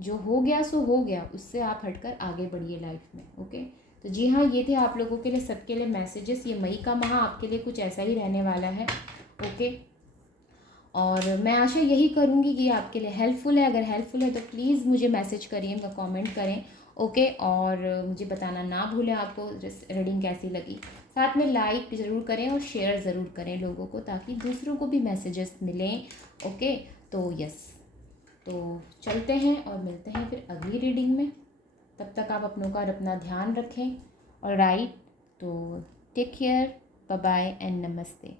जो हो गया सो हो गया, उससे आप हटकर आगे बढ़िए लाइफ में। ओके, तो जी हाँ, ये थे आप लोगों के लिए, सबके लिए मैसेजेस। ये मई का माह आपके लिए कुछ ऐसा ही रहने वाला है। ओके, और मैं आशा यही करूँगी कि आपके लिए हेल्पफुल है। अगर हेल्पफुल है तो प्लीज़ मुझे मैसेज करिए, कमेंट करें। ओके, और मुझे बताना ना भूलें आपको रीडिंग कैसी लगी। साथ में लाइक ज़रूर करें और शेयर ज़रूर करें लोगों को, ताकि दूसरों को भी मैसेजेस मिलें। ओके, तो यस, तो चलते हैं और मिलते हैं फिर अगली रीडिंग में। तब तक आप अपनों का और अपना ध्यान रखें। और राइट, तो take care, bye bye and नमस्ते।